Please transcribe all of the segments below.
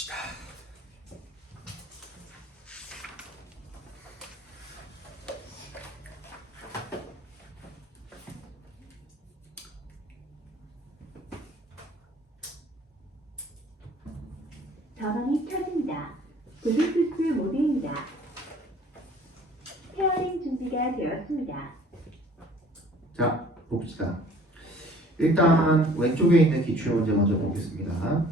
봅시다. 전원이 켜집니다. 블루투스 모드입니다. 페어링 준비가 되었습니다. 자, 봅시다. 일단 왼쪽에 있는 기출 문제 먼저 보겠습니다.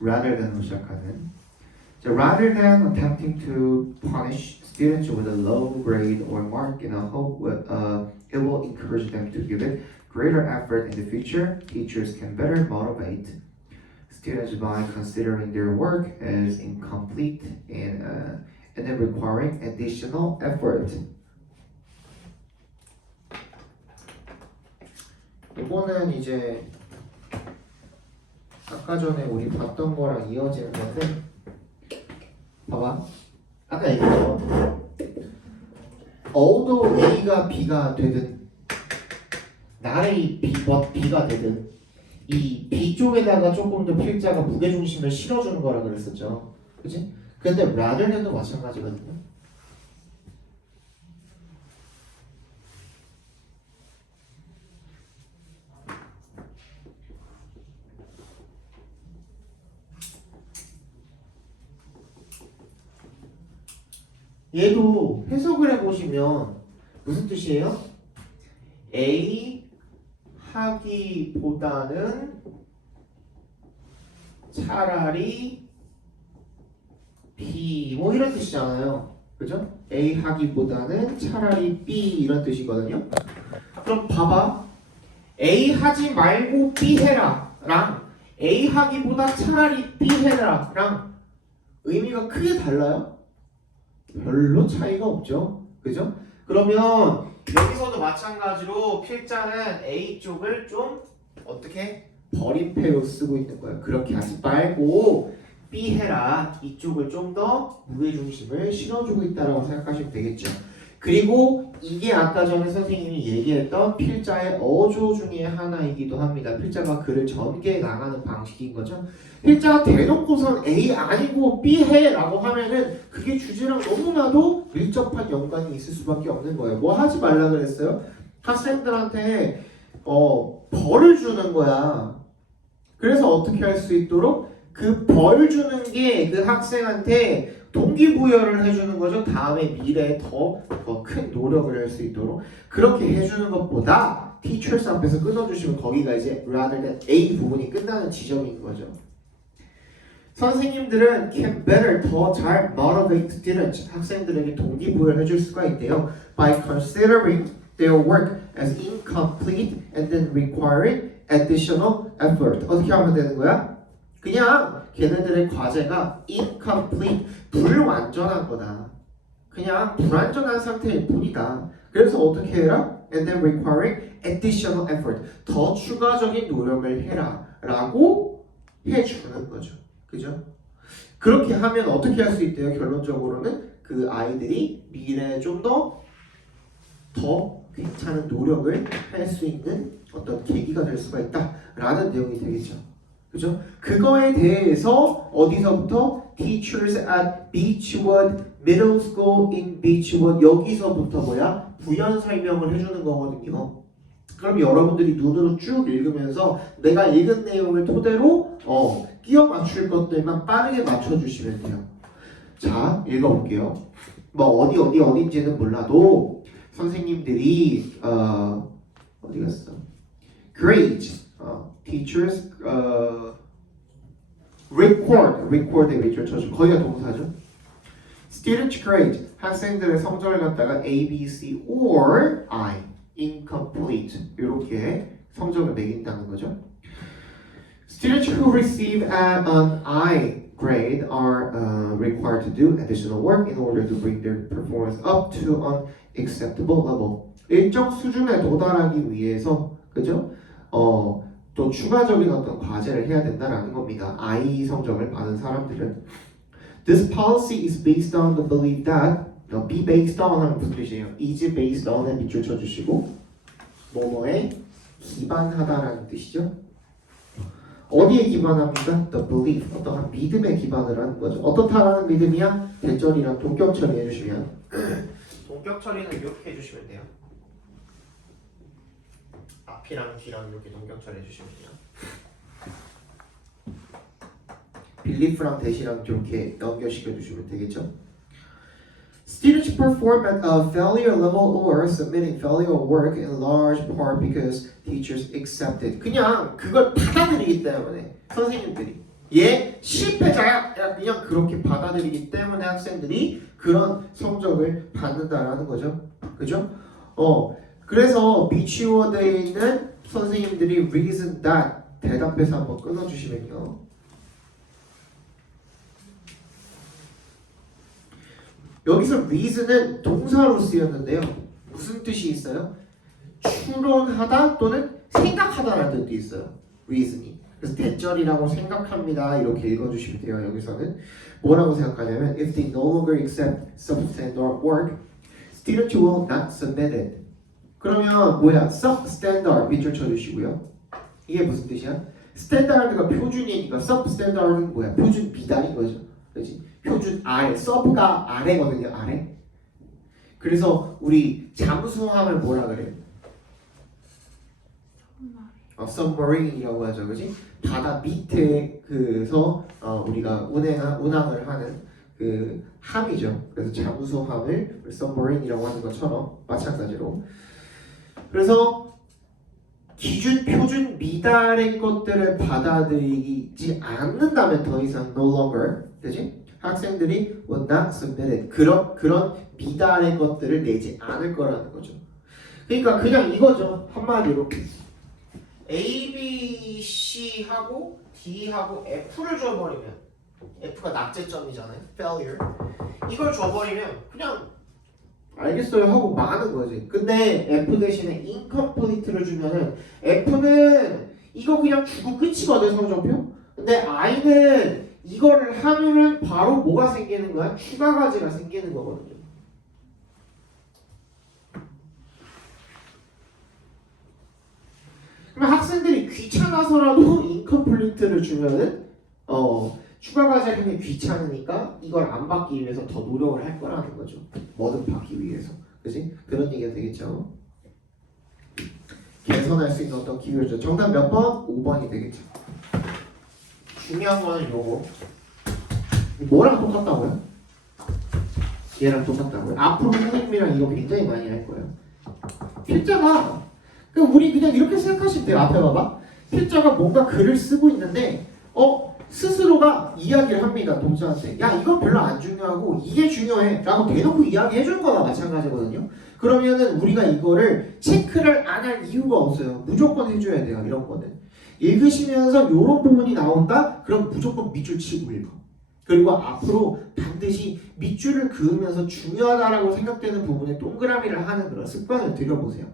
Rather than으로 시작하는. 자, rather than attempting to punish students with a low grade or mark in a hope it will encourage them to give it greater effort in the future, teachers can better motivate students by considering their work as incomplete and then requiring additional effort. 이거는 이제 아까 전에 우리 봤던 거랑 이어지는 건데, 봐봐. 아까 얘기했죠. 어도 A가 B가 되든 날이 B가 되든 이 B 쪽에다가 조금 더 필자가 무게중심을 실어주는 거라 그랬었죠. 그치? 근데 rather than도 마찬가지거든요. 얘도 해석을 해보시면 무슨 뜻이에요? A 하기보다는 차라리 B 뭐 이런 뜻이잖아요. 그죠? A 하기보다는 차라리 B 이런 뜻이거든요. 그럼 봐봐. A 하지 말고 B 해라 랑 A 하기보다 차라리 B 해라 랑 의미가 크게 달라요? 별로 차이가 없죠. 그죠? 그러면 여기서도 마찬가지로 필자는 A 쪽을 좀 어떻게 버림패로 쓰고 있는 거예요. 그렇게 하지 말고 B 해라. 이쪽을 좀 더 무게중심을 실어주고 있다라고 생각하시면 되겠죠. 그리고 이게 아까 전에 선생님이 얘기했던 필자의 어조 중에 하나이기도 합니다. 필자가 글을 전개해 나가는 방식인 거죠. 필자가 대놓고선 A 아니고 B 해 라고 하면은 그게 주제랑 너무나도 밀접한 연관이 있을 수밖에 없는 거예요. 뭐 하지 말라 그랬어요? 학생들한테 벌을 주는 거야. 그래서 어떻게 할 수 있도록 그 벌 주는 게 그 학생한테 동기부여를 해주는 거죠. 다음에 미래에 더 큰 노력을 할 수 있도록 그렇게 해주는 것보다 teachers 앞에서 끊어주시면 거기가 이제 rather than A 부분이 끝나는 지점인 거죠. 선생님들은 can better 더 잘 motivate students 학생들에게 동기부여를 해줄 수가 있대요. by considering their work as incomplete and then requiring additional effort. 어떻게 하면 되는 거야? 그냥 걔네들의 과제가 incomplete, 불완전한 거다. 그냥 불완전한 상태일 뿐이다. 그래서 어떻게 해라? And then requiring additional effort. 더 추가적인 노력을 해라. 라고 해주는 거죠. 그죠? 그렇게 하면 어떻게 할 수 있대요? 결론적으로는 그 아이들이 미래에 좀 더 괜찮은 노력을 할 수 있는 어떤 계기가 될 수가 있다라는 내용이 되겠죠. 그죠? 그거에 대해서 어디서부터? Teachers at Beechwood Middle School in Beechwood 여기서부터 뭐야? 부연 설명을 해주는 거거든요. 그럼 여러분들이 눈으로 쭉 읽으면서 내가 읽은 내용을 토대로 끼워 맞출 것들만 빠르게 맞춰주시면 돼요. 자, 읽어볼게요. 뭐 어딘지는 몰라도 선생님들이 어디 갔어? Grade teachers record에 위치를 쳐줘. 거기가 동사죠. Student grade 학생들의 성적을 갖다가 A, B, C or I incomplete 이렇게 성적을 매긴다는 거죠. Students who receive an I grade are required to do additional work in order to bring their performance up to an acceptable level. 일정 수준에 도달하기 위해서 그죠? 또 추가적인 어떤 과제를 해야 된다라는 겁니다. I 성적을 받은 사람들은. This policy is based on the belief that be based on 하는 무슨 뜻이에요? is based on에 밑줄 쳐주시고 뭐뭐에 기반하다라는 뜻이죠. 어디에 기반합니까? The belief. 어떠한 믿음에 기반을 하는 거죠. 어떻다라는 믿음이야? 대절이랑 동격 처리해 주시면 동격 처리는 이렇게 해주시면 돼요. 앞이랑 뒤랑 이렇게 동격 처리해 주시면 돼요. belief랑 대시랑 이렇게 연결시켜 주시면 되겠죠. Students perform at a failure level or submitting failure work in large part because teachers accept it. 그냥 그걸 받아들이기 때문에 선생님들이 얘 실패자야 그냥 그렇게 받아들이기 때문에 학생들이 그런 성적을 받는다라는 거죠. 그죠? 그래서 미치워드에 있는 선생님들이 reason that 대답해서 한번 끊어주시면요. 여기서 reason은 동사로 쓰였는데요. 무슨 뜻이 있어요? 추론하다 또는 생각하다라는 뜻도 있어요. reason이. 그래서 대절이라고 생각합니다. 이렇게 읽어주시면 돼요. 여기서는 뭐라고 생각하냐면 if they no longer accept substandard work, students will not submit it. 그러면 뭐야? substandard 밑줄 쳐주시고요. 이게 무슨 뜻이야? 스탠다드가 표준이니까 substandard은 뭐야? 표준 미달인 거죠. 그렇지? 표준 아래, 서브가 아래거든요. 아래. 그래서 우리 잠수함을 뭐라 그래요? submarine이라고 하죠. 그렇지? 바다 밑에 그래서 우리가 운항을 하는 그 함이죠. 그래서 잠수함을 submarine이라고 하는 것처럼 마찬가지로. 그래서 기준 표준 미달의 것들을 받아들이지 않는다면 더 이상 no longer, 그지? 학생들이 will not submit it. 그런 미달의 것들을 내지 않을 거라는 거죠. 그러니까 그냥 이거죠. 한마디로 A, B, C하고 D하고 F를 줘버리면 F가 낙제점이잖아요. failure. 이걸 줘버리면 그냥 알겠어요 하고 마는 거지. 근데 F 대신에 incomplete를 주면은 F는 이거 그냥 주고 끝이거든 성적표. 근데 I는 이거를 하면은 바로 뭐가 생기는 거야? 추가 과제가 생기는 거거든요. 그럼 학생들이 귀찮아서라도 incomplete를 주면은 추가 과제를 하기 귀찮으니까 이걸 안 받기 위해서 더 노력을 할 거라는 거죠. 뭐든 받기 위해서. 그지? 그런 얘기가 되겠죠. 개선할 수 있는 어떤 기회죠. 정답 몇 번? 5번이 되겠죠. 중요한 거는 요거. 뭐랑 똑같다고요? 얘랑 똑같다고요? 앞으로 선생님이랑 이거 굉장히 많이 할 거예요. 필자가 그러니까 우리 그냥 이렇게 생각하시면 돼요. 앞에 봐봐. 필자가 뭔가 글을 쓰고 있는데 스스로가 이야기를 합니다. 독자한테. 야 이건 별로 안 중요하고 이게 중요해 라고 대놓고 이야기해 주는 거나 마찬가지거든요. 그러면은 우리가 이거를 체크를 안 할 이유가 없어요. 무조건 해줘야 돼요. 이런 거는. 읽으시면서 이런 부분이 나온다? 그럼 무조건 밑줄 치고 읽어. 그리고 앞으로 반드시 밑줄을 그으면서 중요하다라고 생각되는 부분에 동그라미를 하는 그런 습관을 들여보세요.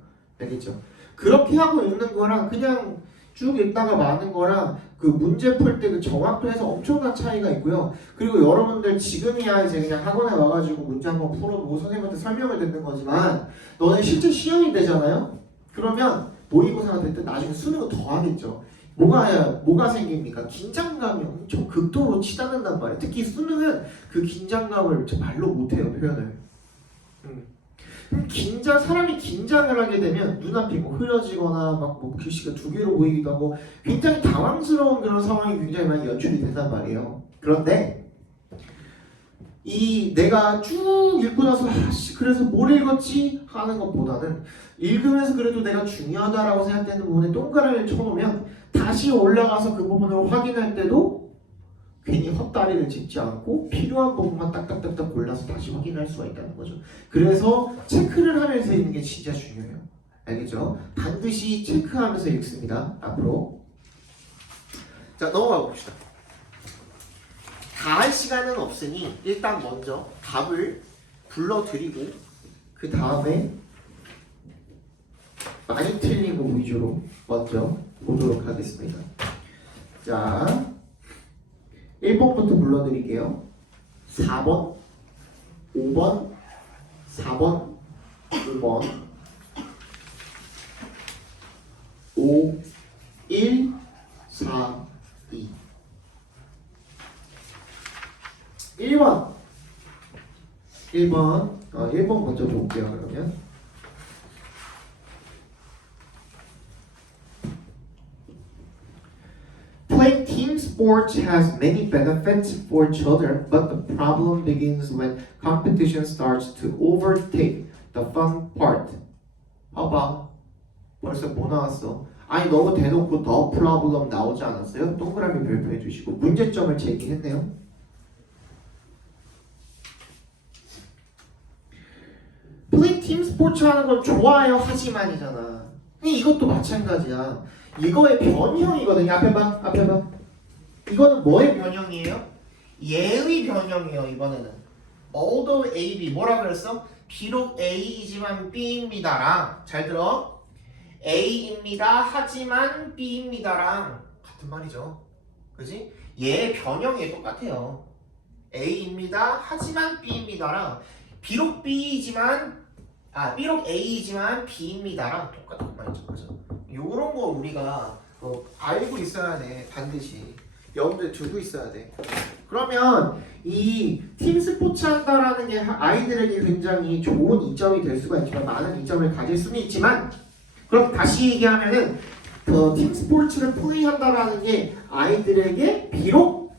알겠죠? 그렇게 하고 읽는 거랑 그냥 쭉 읽다가 마는 거랑 그 문제 풀 때 그 정확도에서 엄청난 차이가 있고요. 그리고 여러분들 지금이야 이제 그냥 학원에 와가지고 문제 한번 풀어보고 선생님한테 설명을 듣는 거지만 너는 실제 시험이 되잖아요? 그러면 모의고사가 될 때 나중에 수능은 더 하겠죠. 뭐가 생깁니까? 긴장감이 엄청 극도로 치닫는단 말이에요. 특히 수능은 그 긴장감을 말로 못해요, 표현을. 사람이 긴장을 하게 되면 눈앞이 뭐 흐려지거나 막 글씨가 두 개로 보이기도 하고 굉장히 당황스러운 그런 상황이 굉장히 많이 연출이 된단 말이에요. 그런데 내가 쭉 읽고 나서 그래서 뭘 읽었지 하는 것보다는 읽으면서 그래도 내가 중요하다라고 생각되는 부분에 동그라미를 쳐놓으면 다시 올라가서 그 부분을 확인할 때도 괜히 헛다리를 짚지 않고 필요한 부분만 딱딱딱딱 골라서 다시 확인할 수가 있다는 거죠. 그래서 체크를 하면서 읽는 게 진짜 중요해요. 알겠죠? 반드시 체크하면서 읽습니다. 앞으로. 자, 넘어가 봅시다. 다 할 시간은 없으니 일단 먼저 답을 불러드리고 그 다음에 많이 틀린 거 위주로 먼저 보도록 하겠습니다. 자, 1번부터 불러드릴게요. 4번, 5번, 4번, 5번, 5, 1, 4, 1번 1번 먼저 볼게요. 그러면 Playing team sports has many benefits for children, but the problem begins when competition starts to overtake the fun part. 봐봐. 벌써 뭐 나왔어? 아니 너무 대놓고 더 problem 나오지 않았어요? 동그라미 별표해 주시고 문제점을 제기했네요. 플레이 팀 스포츠 하는 건 좋아요 하지만이잖아. 이것도 마찬가지야. 이거의 변형이거든요. 앞에 봐. 이거는 뭐의 변형이에요? 예의 변형이에요. 이번에는 although A, B 뭐라 그랬어? 비록 A이지만 B입니다랑 잘 들어. A입니다 하지만 B입니다랑 같은 말이죠. 그지? 얘 변형이 똑같아요. A입니다 하지만 B입니다랑 비록 A이지만 B입니다랑 똑같은 말이죠. 그죠? 요런 거 우리가 알고 있어야 돼. 반드시 염두에 두고 있어야 돼. 그러면 이 팀 스포츠 한다라는 게 아이들에게 굉장히 좋은 이점이 될 수가 있지만 많은 이점을 가질 수는 있지만 그럼 다시 얘기하면은 팀 스포츠를 플레이한다라는 게 아이들에게 비록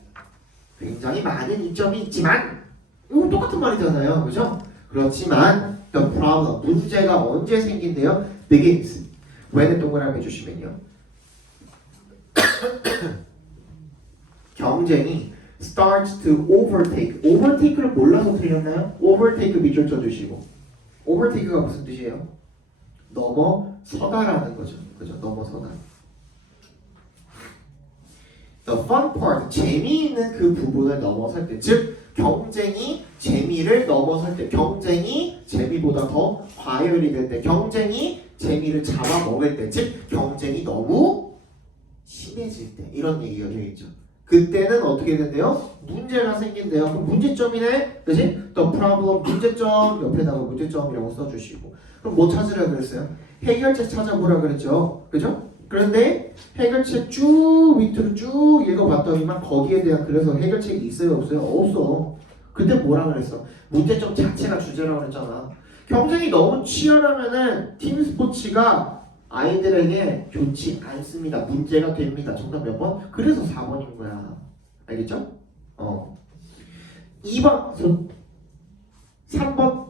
굉장히 많은 이점이 있지만 이거 똑같은 말이잖아요. 그죠? 그렇지만 the problem 문제가 언제 생긴대요? begins when을 동그라미 해주시면요. 경쟁이 starts to overtake를 몰라서 틀렸나요? overtake 밑줄 쳐주시고 overtake가 무슨 뜻이에요? 넘어서다라는 거죠. 그죠? 넘어서다. The fun part 재미있는 그 부분을 넘어설 때, 즉 경쟁이 재미를 넘어설 때, 경쟁이 재미보다 더 과열이 될 때, 경쟁이 재미를 잡아먹을 때, 즉 경쟁이 너무 심해질 때 이런 얘기가 되겠죠. 그때는 어떻게 된대요? 문제가 생긴대요. 그럼 문제점이네, 그지? The problem 문제점 옆에다가 문제점이라고 써주시고. 그럼 뭐 찾으라 그랬어요? 해결책 찾아보라 그랬죠, 그죠? 그런데 해결책 쭉 밑으로 쭉 읽어봤더니만 거기에 대한 그래서 해결책이 있어요, 없어요? 없어. 그때 뭐라 그랬어? 문제점 자체가 주제라고 그랬잖아. 경쟁이 너무 치열하면은 팀 스포츠가 아이들에게 좋지 않습니다. 문제가 됩니다. 정답 몇 번? 그래서 4번인 거야. 알겠죠? 2번, 3번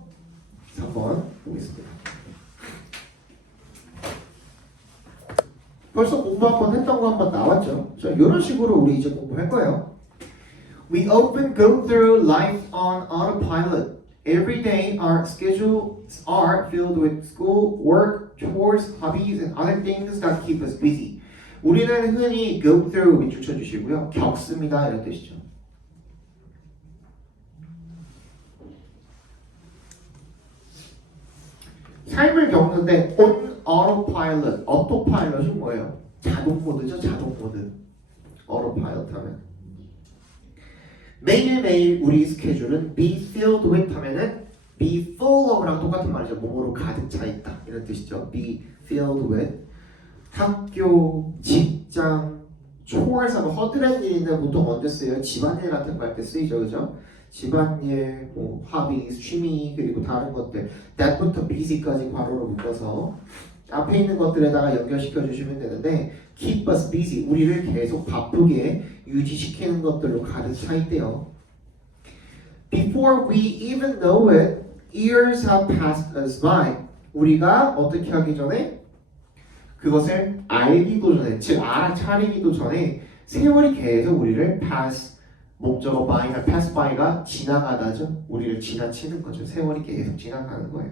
보겠습니다. 벌써 공부 한번 했던 거 한번 나왔죠? 자, 이런 식으로 우리 이제 공부할 거예요. We often go through life on autopilot. Every day our schedules are filled with school, work, chores, hobbies, and other things that keep us busy. 우리는 흔히 go through 밑줄 쳐주시고요. 겪습니다 이런 뜻이죠. 삶을 겪는데 on autopilot, autopilot이 뭐예요? 자동 모드죠, 자동 모드. autopilot 하면 매일매일 우리 스케줄은 be filled with 하면은 be full of랑 똑같은 말이죠. 몸으로 가득 차 있다 이런 뜻이죠. be filled with 학교, 직장, chores 하면 허드렛 일인데 보통 언제 쓰여요? 집안일 같은 거 할 때 쓰이죠, 그죠? 집안일, 뭐 hobbies, 취미 그리고 다른 것들 that부터 busy까지 괄호로 묶어서 앞에 있는 것들에다가 연결시켜 주시면 되는데 keep us busy 우리를 계속 바쁘게 유지시키는 것들로 가득 차 있대요. Before we even know it, years have passed us by. 우리가 어떻게 하기 전에 그것을 알기도 전에, 즉 알아차리기도 전에 세월이 계속 우리를 pass, 목적어 by나 pass by가 지나가다죠. 우리를 지나치는 거죠. 세월이 계속 지나가는 거예요.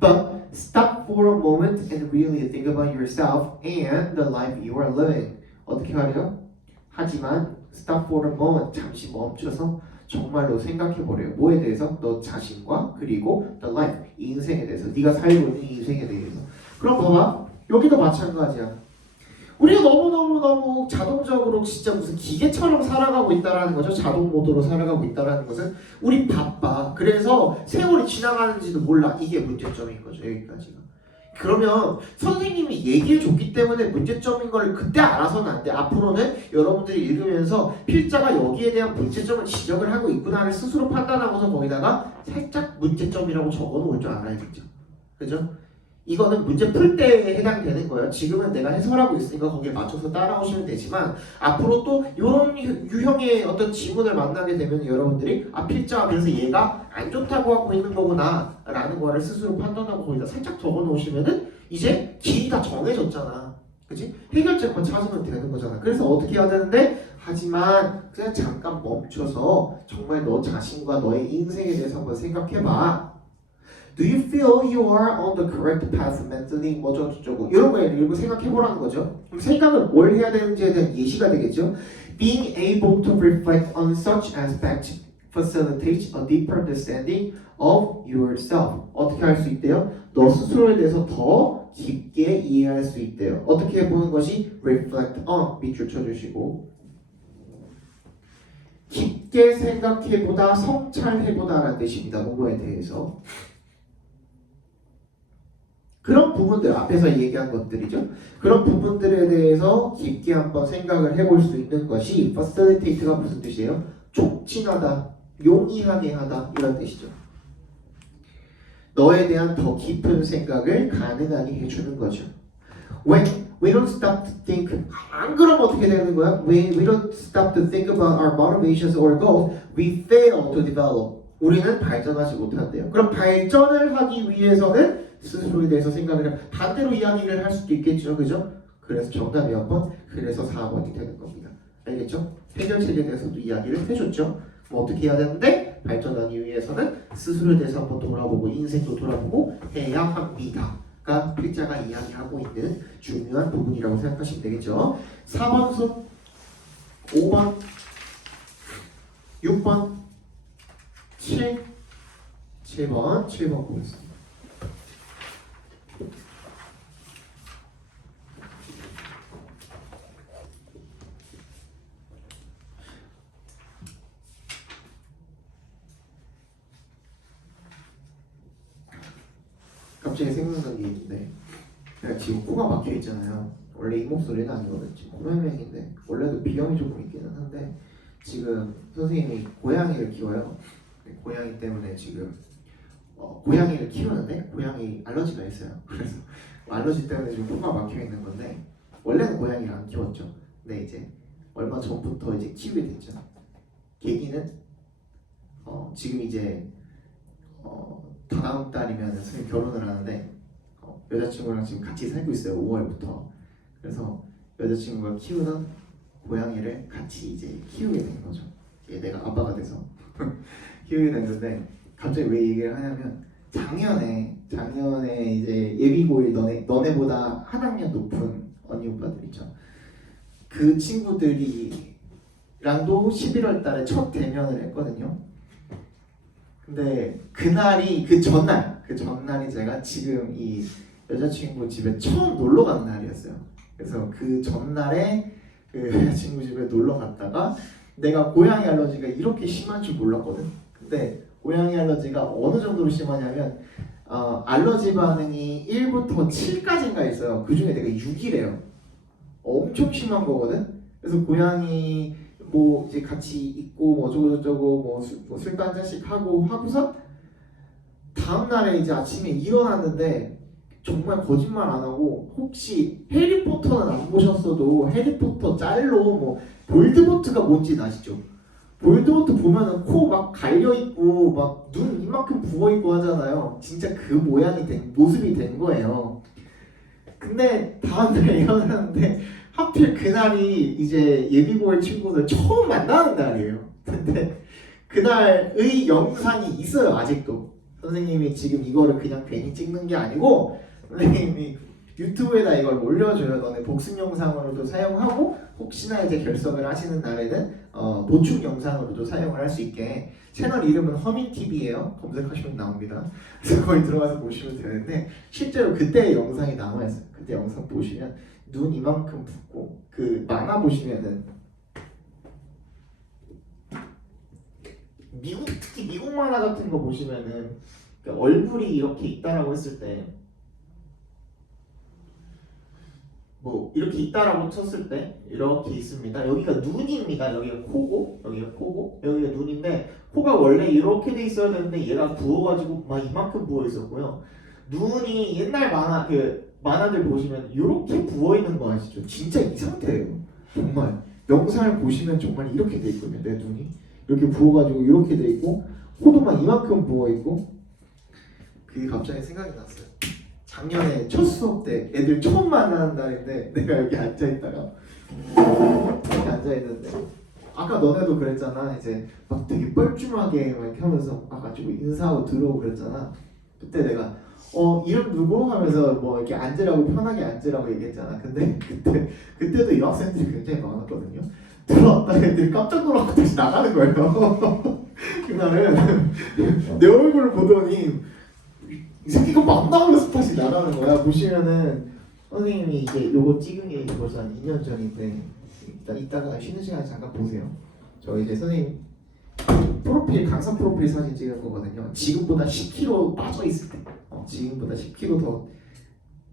But stop for a moment and really think about yourself and the life you are living. 어떻게 하래요? 하지만 stop for a moment, 잠시 멈춰서 정말로 생각해보래요. 뭐에 대해서? 너 자신과 그리고 the life, 이 인생에 대해서, 네가 살고 있는 이 인생에 대해서. 그럼 봐봐, 여기도 마찬가지야. 우리가 너무너무 자동적으로 진짜 무슨 기계처럼 살아가고 있다라는 거죠. 자동 모드로 살아가고 있다라는 것은 우리 바빠. 그래서 세월이 지나가는지도 몰라. 이게 문제점인 거죠. 여기까지가. 그러면 선생님이 얘기해 줬기 때문에 문제점인 걸 그때 알아서는 안 돼. 앞으로는 여러분들이 읽으면서 필자가 여기에 대한 문제점을 지적을 하고 있구나를 스스로 판단하고서 거기다가 살짝 문제점이라고 적어 놓을 줄 알아야겠죠. 그죠? 이거는 문제 풀 때에 해당되는 거예요. 지금은 내가 해설하고 있으니까 거기에 맞춰서 따라오시면 되지만 앞으로 또 이런 유형의 어떤 지문을 만나게 되면 여러분들이 필자가 그래서 얘가 안 좋다고 하고 있는 거구나 라는 거를 스스로 판단하고 거기다 살짝 적어 놓으시면은 이제 길이 다 정해졌잖아. 그치? 해결책만 찾으면 되는 거잖아. 그래서 어떻게 해야 되는데 하지만 그냥 잠깐 멈춰서 정말 너 자신과 너의 인생에 대해서 한번 생각해봐. Do you feel you are on the correct path mentally? 뭐죠, 저쩌고 이런 거 읽고 생각해보라는 거죠. 그럼 생각을 뭘 해야 되는지에 대한 예시가 되겠죠. Being able to reflect on such aspects facilitates a deeper understanding of yourself. 어떻게 할 수 있대요? 너 스스로에 대해서 더 깊게 이해할 수 있대요. 어떻게 해보는 것이 reflect on 밑줄 쳐주시고 깊게 생각해보다 성찰해보다라는 뜻입니다. 뭐뭐에 대해서. 그런 부분들 앞에서 얘기한 것들이죠. 그런 부분들에 대해서 깊게 한번 생각을 해볼 수 있는 것이 facilitate가 무슨 뜻이에요? 촉진하다, 용이하게 하다 이런 뜻이죠. 너에 대한 더 깊은 생각을 가능하게 해주는 거죠. When we don't stop to think, 안 그러면 어떻게 되는 거야? When we don't stop to think about our motivations or goals, we fail to develop. 우리는 발전하지 못한대요. 그럼 발전을 하기 위해서는 스스로에 대해서 생각을 해. 반대로 이야기를 할 수도 있겠죠. 그죠? 그래서 정답이 몇 번? 그래서 4번이 되는 겁니다. 알겠죠? 해결책에 대해서도 이야기를 해줬죠. 뭐 어떻게 해야 되는데 발전하기 위해서는 스스로에 대해서 한번 돌아보고 인생도 돌아보고 해야 합니다가 필자가 이야기하고 있는 중요한 부분이라고 생각하시면 되겠죠. 4번 수 5번 6번 7번 보겠습니다. 갑자기 생각난 게 있는데 내가 지금 코가 막혀 있잖아요. 원래 이 목소리는 아니거든. 지금 코맹맹인데 원래도 비염이 조금 있기는 한데 지금 선생님이 고양이를 키워요. 고양이 때문에 지금 고양이를 키우는데 고양이 알러지가 있어요. 그래서 알러지 때문에 지금 코가 막혀 있는 건데 원래는 고양이를 안 키웠죠. 근데 이제 얼마 전부터 이제 키우게 됐죠. 계기는 지금 이제 다다음 달이면 선생님 결혼을 하는데 여자친구랑 지금 같이 살고 있어요. 5월부터. 그래서 여자친구가 키우던 고양이를 같이 이제 키우게 된 거죠. 내가 아빠가 돼서 키우게 됐는데 갑자기 왜 얘기를 하냐면 작년에 이제 예비고일 너네보다 한 학년 높은 언니 오빠들 있죠. 그 친구들이랑도 11월 달에 첫 대면을 했거든요. 근데 그날이 그 전날이 제가 지금 이 여자친구 집에 처음 놀러 가는 날이었어요. 그래서 그 전날에 그 여자친구 집에 놀러 갔다가 내가 고양이 알러지가 이렇게 심한 줄 몰랐거든. 근데 고양이 알러지가 어느 정도로 심하냐면 알러지 반응이 1부터 7까지인가 있어요. 그 중에 내가 6이래요. 엄청 심한 거거든. 그래서 고양이 뭐 이제 같이 있고 뭐 어쩌고 뭐 술도 한 잔씩 하고서 다음 날에 이제 아침에 일어났는데 정말 거짓말 안 하고 혹시 해리포터는 안 보셨어도 해리포터 짤로 뭐 볼드모트가 뭔지 아시죠? 볼드모트 보면은 코 막 갈려 있고 막 눈 이만큼 부어 있고 하잖아요. 진짜 그 모양이 모습이 된 거예요. 근데 다음 날에 일어났는데 하필 그날이 이제 예비고일 친구들 처음 만나는 날이에요. 근데 그날의 영상이 있어요. 아직도 선생님이 지금 이거를 그냥 괜히 찍는 게 아니고 선생님이 유튜브에다 이걸 올려줘요. 너네 복습 영상으로도 사용하고 혹시나 이제 결석을 하시는 날에는 보충 영상으로도 사용을 할 수 있게 채널 이름은 허민TV예요. 검색하시면 나옵니다. 그래서 거기 들어가서 보시면 되는데 실제로 그때의 영상이 남아있어요. 그때 영상 보시면 눈 이만큼 붓고 그 만화 보시면은 특히 미국 만화 같은 거 보시면은 그 얼굴이 이렇게 있다라고 했을 때 뭐 이렇게 있다라고 쳤을 때 이렇게 있습니다. 여기가 눈입니다. 여기가 코고 여기가 코고 여기가 눈인데 코가 원래 이렇게 돼 있어야 되는데 얘가 부어가지고 막 이만큼 부어 있었고요. 눈이 옛날 만화들 보시면 이렇게 부어 있는 거 아시죠? 진짜 이 상태예요. 정말 영상을 보시면 정말 이렇게 돼 있거든요. 내 눈이 이렇게 부어가지고 이렇게 돼 있고 코도 막 이만큼 부어 있고. 그게 갑자기 생각이 났어요. 작년에 첫 수업 때 애들 처음 만나는 날인데 내가 여기 앉아있다가 이렇게 앉아있는데 아까 너네도 그랬잖아. 이제 막 되게 뻘쭘하게 막 이렇게 하면서 와가지고 인사하고 들어오고 그랬잖아. 그때 내가 이름 누구? 하면서 뭐 이렇게 앉으라고 편하게 앉으라고 얘기했잖아. 근데 그때도 이 학생들이 굉장히 많았거든요. 들어왔다 애들이 깜짝 놀라고 다시 나가는 거예요. 그날은 내 얼굴을 보더니 이 새끼가 막 나오면서 다시 나가는 거야. 보시면은 선생님이 이제 요거 찍은 게 벌써 한 2년 전인데 이따가 쉬는 시간에 잠깐 보세요. 저 이제 선생님 프로필 강사 프로필 사진 찍은 거거든요. 지금보다 10kg 빠져 있을 때, 지금보다 10kg 더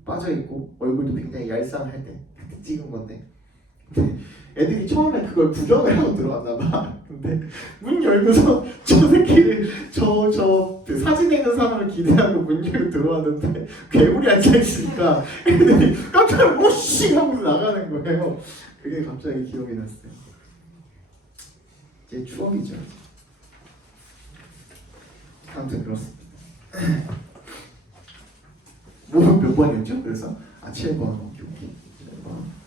빠져 있고 얼굴도 굉장히 얄쌍할 때 그때 찍은 건데. 애들이 처음에 그걸 부정을 하고 들어왔나 봐. 근데 문 열고서 저 새끼를 그 사진 찍는 사람을 기대하고 문 열고 들어왔는데 괴물이 앉아있으니까 애들이 깜짝 오씨 하고 나가는 거예요. 그게 갑자기 기억이 났어요. 제 추억이죠. 아무튼 그렇습니다. 뭐 몇 번이었죠? 그래서 7번. 오케이. 7번.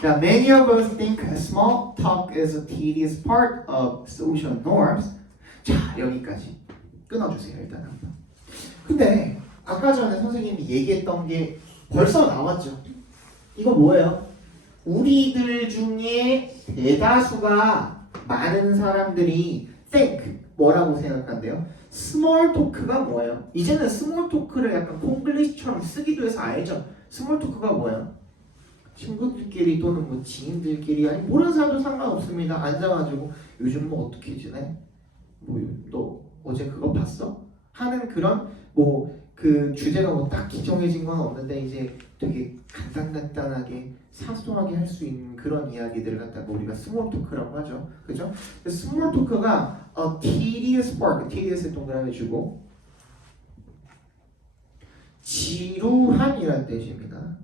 자, many of us think small talk is a tedious part of social norms. 자, 여기까지 끊어주세요 일단 한번. 근데 아까 전에 선생님이 얘기했던 게 벌써 나왔죠. 이거 뭐예요? 우리들 중에 대다수가 많은 사람들이 think 뭐라고 생각한대요? 스몰 토크가 뭐예요? 이제는 스몰 토크를 약간 콩글리시처럼 쓰기도 해서 알죠? 스몰 토크가 뭐예요? 친구들끼리 또는 뭐 지인들끼리 아니 모르는 사람도 상관없습니다. 앉아가지고 요즘 뭐 어떻게 지내? 뭐 너 어제 그거 봤어? 하는 그런 뭐 그 주제가 뭐 딱히 정해진 건 없는데 이제 되게 간단하게 사소하게 할 수 있는 그런 이야기들을 갖다가 우리가 스몰 토크라고 하죠. 그죠? 스몰 토크가 tedious part, tedious에 동그라미 주고 지루함이라는 뜻입니다.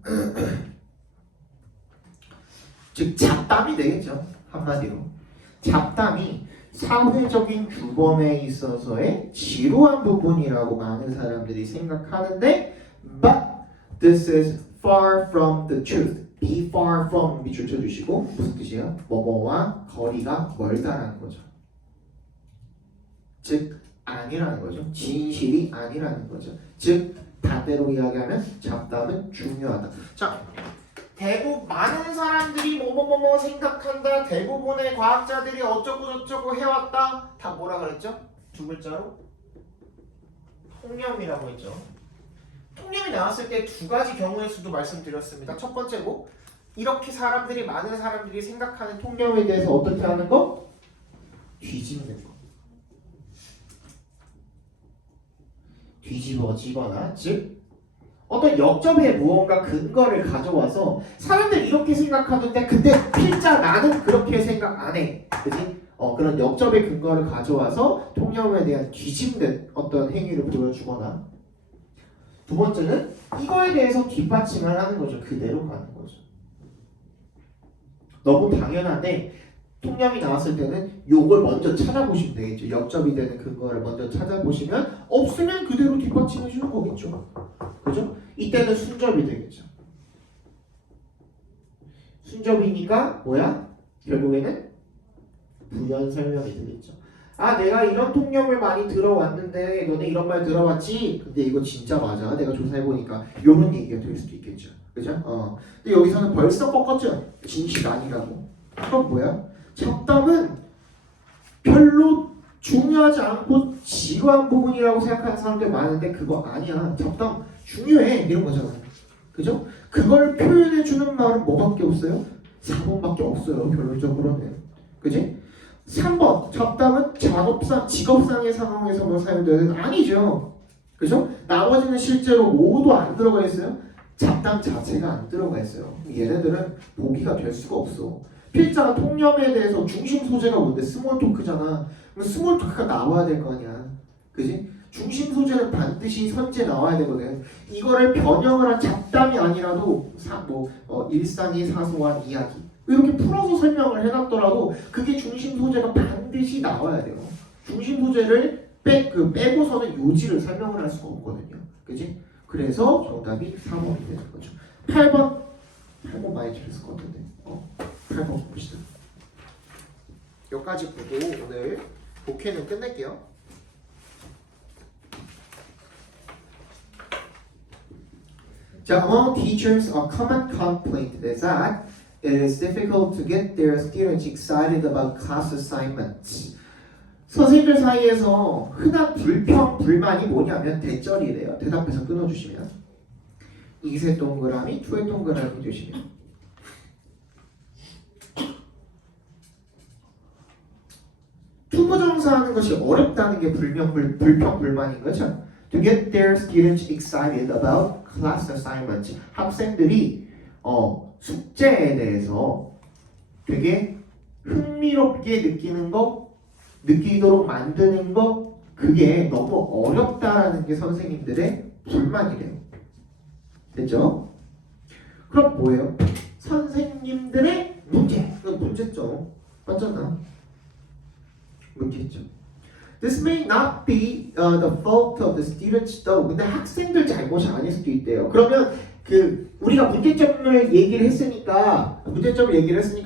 즉 잡담이 되겠죠. 한마디로 잡담이 사회적인 규범에 있어서의 지루한 부분이라고 많은 사람들이 생각하는데 but this is far from the truth. be far from 밑줄 쳐주시고 무슨 뜻이에요? 뭐뭐와 거리가 멀다라는 거죠. 즉 아니라는 거죠. 진실이 아니라는 거죠. 즉 반대로 이야기하면 잡담은 중요하다. 자, 대부분 많은 사람들이 뭐뭐뭐뭐 생각한다. 대부분의 과학자들이 어쩌고 저쩌고 해왔다. 다 뭐라 그랬죠? 두 글자로 통념이라고 했죠. 통념이 나왔을 때 두 가지 경우의 수도 말씀드렸습니다. 첫 번째고 이렇게 많은 사람들이 생각하는 통념에 대해서 어떻게 하는 거? 뒤집는 거. 뒤집어지거나 즉 어떤 역접의 무언가 근거를 가져와서 사람들이 이렇게 생각하는데 근데 필자 나는 그렇게 생각 안 해. 그지? 그런 역접의 근거를 가져와서 통념에 대한 뒤집는 어떤 행위를 보여주거나 두 번째는 이거에 대해서 뒷받침을 하는 거죠. 그대로 가는 거죠. 너무 당연한데 통념이 나왔을 때는 요걸 먼저 찾아보시면 되겠죠. 역접이 되는 근거를 먼저 찾아보시면 없으면 그대로 뒷받침해 주는 거겠죠. 그죠? 이때는 순접이 되겠죠. 순접이니까 뭐야? 결국에는 부연 설명이 되겠죠. 아 내가 이런 통념을 많이 들어왔는데 너네 이런 말 들어봤지? 근데 이거 진짜 맞아. 내가 조사해보니까 이런 얘기가 될 수도 있겠죠. 그죠? 근데 여기서는 벌써 꺾었죠. 진실 아니라고. 그럼 뭐야? 잡담은 별로 중요하지 않고 지루한 부분이라고 생각하는 사람들 많은데 그거 아니야. 잡담 중요해. 이런 거잖아요. 그죠? 그걸 표현해주는 말은 뭐밖에 없어요? 4번밖에 없어요. 결론적으로는. 그지? 3번 잡담은 직업상의 상황에서만 사용되는 아니죠. 그죠? 나머지는 실제로 모두 안 들어가 있어요. 잡담 자체가 안 들어가 있어요. 얘네들은 보기가 될 수가 없어. 필자가 통념에 대해서 중심 소재가 뭔데? 스몰 토크잖아. 그럼 스몰 토크가 나와야 될 거 아니야. 그지? 중심 소재는 반드시 선제 나와야 되거든. 이거를 변형을 한 잡담이 아니라도 일상의 사소한 이야기 이렇게 풀어서 설명을 해놨더라도 그게 중심 소재가 반드시 나와야 돼요. 중심 소재를 빼고서는 요지를 설명을 할 수가 없거든요. 그지? 그래서 정답이 4번이 되는 거죠. 8번 많이 틀렸을 것 같은데 8번 봅시다. 여기까지 보고 오늘 복회는 끝낼게요. 자, among teachers, a common complaint is that it is difficult to get their students excited about class assignments. 선생님들 사이에서 흔한 불만이 뭐냐면 대절이래요. 대답해서 끊어주시면. 2세 동그라미, 2의 동그라미 주시면. 투부정사하는 것이 어렵다는 게 불평불만인 거죠. To get their students excited about class assignments. 학생들이 숙제에 대해서 되게 흥미롭게 느끼도록 만드는 거 그게 너무 어렵다라는 게 선생님들의 불만이래요. 됐죠? 그럼 뭐예요? 선생님들의 문제. 문제점. 맞잖아. 문제점. This may not be the fault of the students though. 근데 학생들 잘못이 아닐 수도 있대요. 그러면 우리가 문제점을 얘기를 했으니까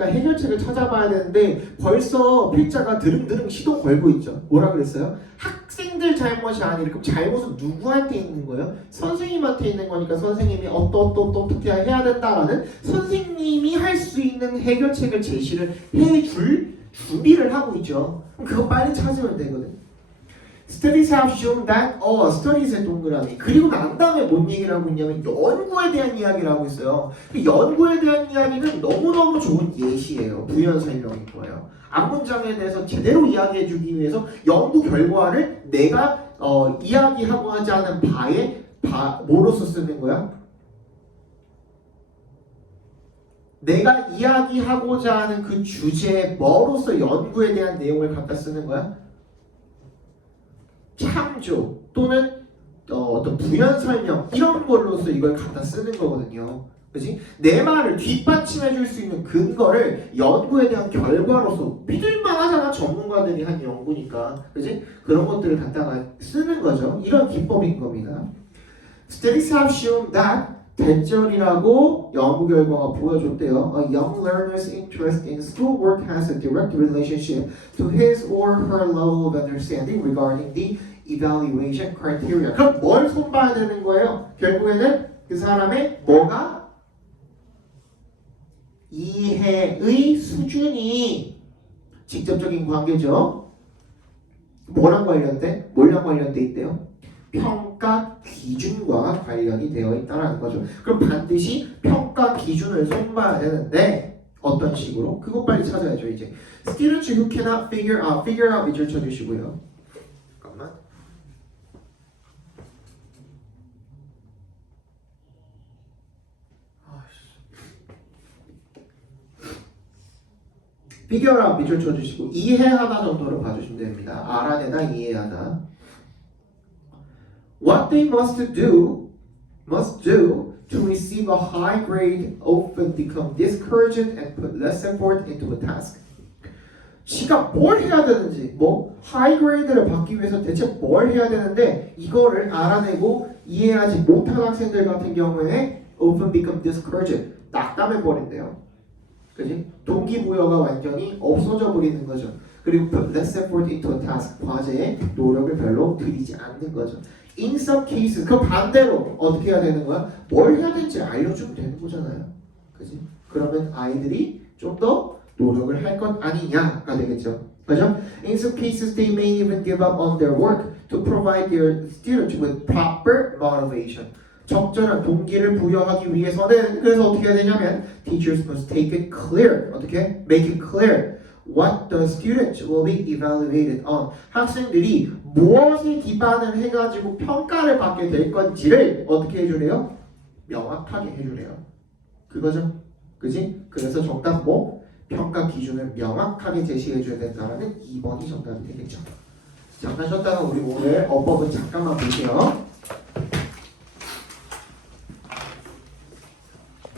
해결책을 찾아봐야 되는데 벌써 필자가 드릉드릉 시동 걸고 있죠. 뭐라 그랬어요? 학생들 잘못이 아니라 그럼 잘못은 누구한테 있는 거예요? 선생님한테 있는 거니까 선생님이 어떻게 해야 된다라는 선생님이 할 수 있는 해결책을 제시를 해줄 준비를 하고 있죠. 그럼 그거 빨리 찾으면 되거든. Studies have shown that studies의 동그라미 그리고 난 다음에 뭔 얘기를 하고 있냐면 연구에 대한 이야기를 하고 있어요. 연구에 대한 이야기는 너무너무 좋은 예시예요. 부연 설명인 거예요. 앞문장에 대해서 제대로 이야기해주기 위해서 연구 결과를 내가 이야기하고자 하는 뭐로서 쓰는 거야? 내가 이야기하고자 하는 그 주제에 뭐로서 연구에 대한 내용을 갖다 쓰는 거야? 참조 또는 어떤 부연 설명 이런 걸로서 이걸 갖다 쓰는 거거든요. 그렇지? 내 말을 뒷받침해 줄 수 있는 근거를 연구에 대한 결과로서 믿을만 하잖아. 전문가들이 한 연구니까. 그렇지? 그런 것들을 갖다가 쓰는 거죠. 이런 기법인 겁니다. Studies have shown that 대절이라고 연구 결과가 보여줬대요. A young learner's interest in schoolwork has a direct relationship to his or her level of understanding regarding the evaluation criteria. 그럼 뭘 손봐야 되는 거예요? 결국에는 그 사람의 뭐가 이해의 수준이 직접적인 관계죠. 뭐랑 관련돼? 뭘랑 관련돼 있대요? 평가 기준과 관련이 되어 있다는 거죠. 그럼 반드시 평가 기준을 손봐야 되는데 어떤 식으로? 그거 빨리 찾아야죠. 이제 Students who cannot figure out 밑줄 쳐주시고요. 잠깐만. figure out 밑줄 쳐주시고 이해하다 정도로 봐주시면 됩니다. 알아내다, 이해하다. What they must do to receive a high grade often become discouraged and put less effort into a task. 지가 뭘 해야 되는지, 하이 그레이드를 받기 위해서 대체 뭘 해야 되는데 이거를 알아내고 이해하지 못한 학생들 같은 경우에 often become discouraged, 낙담해 버린대요. 그지? 동기부여가 완전히 없어져 버리는 거죠. 그리고 put less effort into a task, 과제에 노력을 별로 들이지 않는 거죠. In some cases, 그 반대로 어떻게 해야 되는 거야? 뭘 해야 될지 알려주면 되는 거잖아요. 그지? 그러면 아이들이 좀 더 노력을 할 것 아니냐가 되겠죠. 그죠? In some cases, they may even give up on their work to provide their students with proper motivation. 적절한 동기를 부여하기 위해서는 그래서 어떻게 해야 되냐면 teachers must take it clear. 어떻게? Make it clear. What the students will be evaluated on. 학생들이 무엇에 기반을 해가지고 평가를 받게 될 건지를 어떻게 해주래요? 명확하게 해주래요. 그거죠? 그지? 그래서 정답 뭐? 평가 기준을 명확하게 제시해줘야 된다는 2번이 정답이 되겠죠. 잠깐 쉬었다가 우리 오늘 어법은 잠깐만 볼게요.